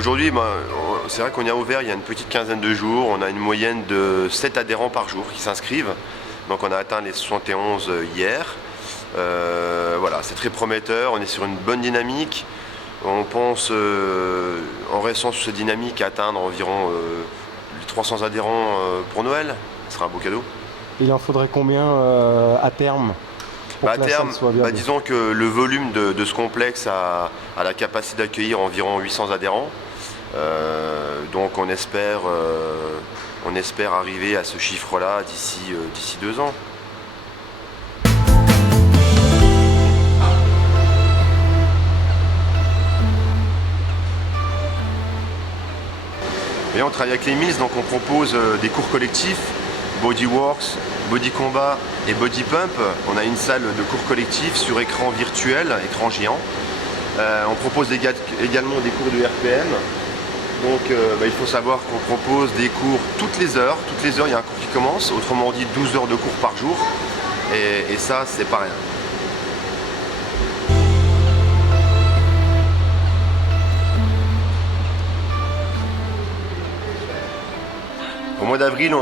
Aujourd'hui, c'est vrai qu'on a ouvert il y a une petite quinzaine de jours. On a une moyenne de 7 adhérents par jour qui s'inscrivent. Donc on a atteint les 71 hier. Voilà, c'est très prometteur. On est sur une bonne dynamique. On pense, en restant sur cette dynamique, atteindre environ les 300 adhérents pour Noël. Ce sera un beau cadeau. Il en faudrait combien à terme pour À que la terme, salle soit viable? disons que le volume de ce complexe a la capacité d'accueillir environ 800 adhérents. Donc on espère arriver à ce chiffre-là d'ici 2 ans. Et on travaille avec les Mills, donc on propose des cours collectifs, Bodyworks, Body Combat et Body Pump. On a une salle de cours collectifs sur écran virtuel, écran géant. On propose également des cours de RPM. Donc il faut savoir qu'on propose des cours toutes les heures. Toutes les heures, il y a un cours qui commence, autrement dit 12 heures de cours par jour. Et ça, c'est pas rien. Au mois d'avril,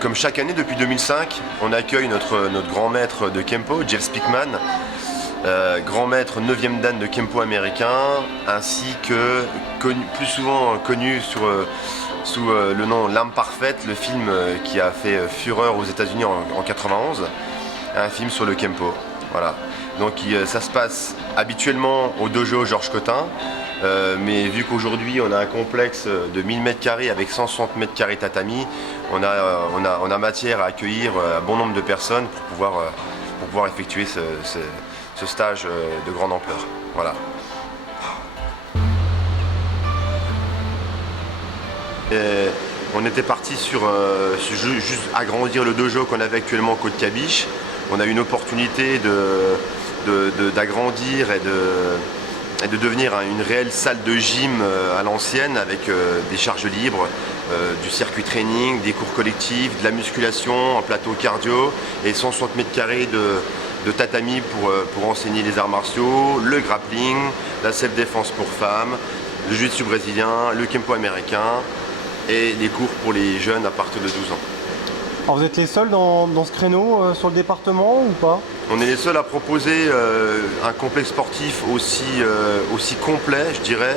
comme chaque année depuis 2005, on accueille notre grand maître de Kempo, Jeff Speakman, grand maître 9e dan de Kempo américain, ainsi que plus souvent connu sous le nom L'Arme Parfaite, le film qui a fait fureur aux États-Unis en 91, un film sur le Kempo. Voilà. Donc ça se passe habituellement au dojo Georges Cotin. Mais vu qu'aujourd'hui on a un complexe de 1000 m² avec 160 m² tatami, on a matière à accueillir un bon nombre de personnes pour pouvoir effectuer ce stage de grande ampleur. Voilà. Et on était parti sur juste agrandir le dojo qu'on avait actuellement au Côte-Cabiche. On a eu une opportunité d'agrandir et de devenir une réelle salle de gym à l'ancienne avec des charges libres, du circuit training, des cours collectifs, de la musculation en plateau cardio et 160 m² de tatami pour enseigner les arts martiaux, le grappling, la self-défense pour femmes, le jiu-jitsu brésilien, le kempo américain et des cours pour les jeunes à partir de 12 ans. Alors vous êtes les seuls dans ce créneau sur le département ou pas? On est les seuls à proposer un complexe sportif aussi complet, je dirais.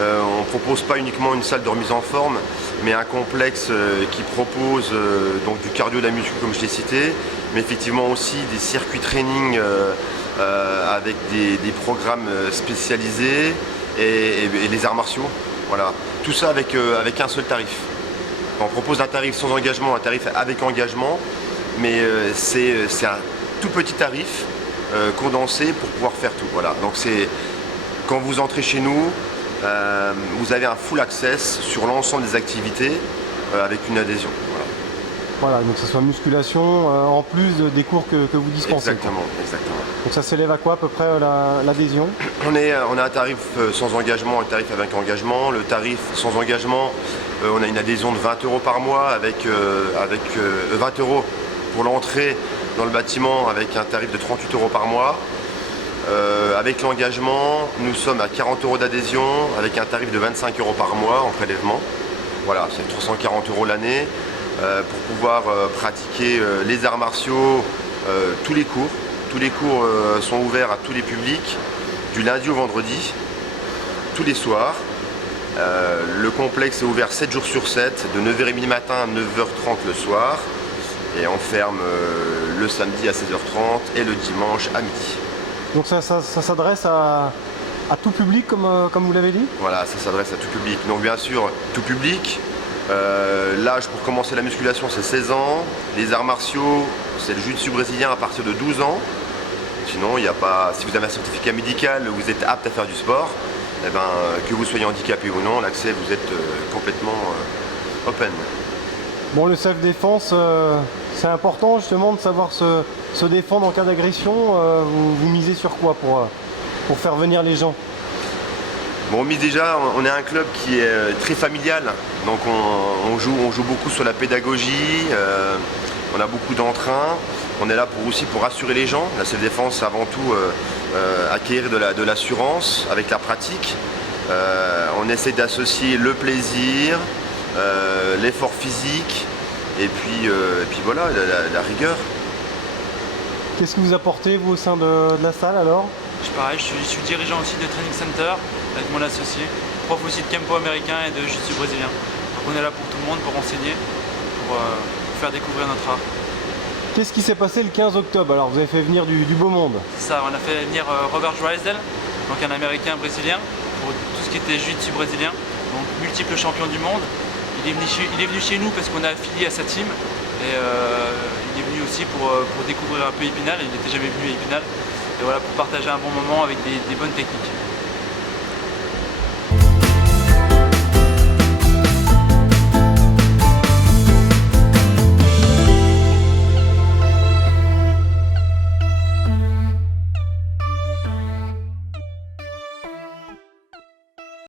On ne propose pas uniquement une salle de remise en forme, mais un complexe qui propose donc du cardio, de la muscu comme je l'ai cité, mais effectivement aussi des circuits training avec des programmes spécialisés et les arts martiaux. Voilà. Tout ça avec un seul tarif. On propose un tarif sans engagement, un tarif avec engagement, mais c'est un tout petit tarif condensé pour pouvoir faire tout. Voilà. Donc quand vous entrez chez nous, vous avez un full access sur l'ensemble des activités avec une adhésion. Voilà, donc que ce soit musculation en plus des cours que vous dispensez. Exactement. Donc ça s'élève à quoi à peu près l'adhésion? On a un tarif sans engagement et un tarif avec engagement. Le tarif sans engagement, on a une adhésion de 20 € par mois avec 20 € pour l'entrée dans le bâtiment avec un tarif de 38 € par mois. Avec l'engagement, nous sommes à 40 € d'adhésion avec un tarif de 25 € par mois en prélèvement. Voilà, c'est 340 € l'année pour pouvoir pratiquer les arts martiaux, tous les cours. Tous les cours sont ouverts à tous les publics, du lundi au vendredi, tous les soirs. Le complexe est ouvert 7 jours sur 7, de 9h30 le matin à 9h30 le soir. Et on ferme le samedi à 16h30 et le dimanche à midi. Donc ça s'adresse à tout public comme vous l'avez dit? Voilà, ça s'adresse à tout public. Donc bien sûr, tout public. L'âge pour commencer la musculation c'est 16 ans. Les arts martiaux, c'est le jiu-jitsu brésilien à partir de 12 ans. Sinon, il n'y a pas. Si vous avez un certificat médical, vous êtes apte à faire du sport, eh ben, que vous soyez handicapé ou non, l'accès, vous êtes complètement open. Bon, le self-défense, c'est important justement de savoir se défendre en cas d'agression. Vous misez sur quoi pour faire venir les gens? Bon, on est un club qui est très familial, donc on joue beaucoup sur la pédagogie, on a beaucoup d'entrain, on est là aussi pour rassurer les gens. La self-défense, c'est avant tout acquérir de l'assurance avec la pratique. On essaie d'associer le plaisir, l'effort physique et puis voilà, la rigueur. Qu'est-ce que vous apportez, vous, au sein de la salle, alors? Pareil, je suis dirigeant aussi de Training Center avec mon associé, prof aussi de Kempo américain et de Jiu-Jitsu brésilien. Donc on est là pour tout le monde, pour enseigner, pour faire découvrir notre art. Qu'est-ce qui s'est passé le 15 octobre? Alors, vous avez fait venir du beau monde. C'est ça, on a fait venir Robert Drysdale, donc un américain brésilien, pour tout ce qui était Jiu-Jitsu brésilien, donc multiple champion du monde. Il est venu chez nous parce qu'on a affilié à sa team. Et il est venu aussi pour découvrir un peu Épinal, il n'était jamais venu à Épinal. Et voilà, pour partager un bon moment avec des bonnes techniques.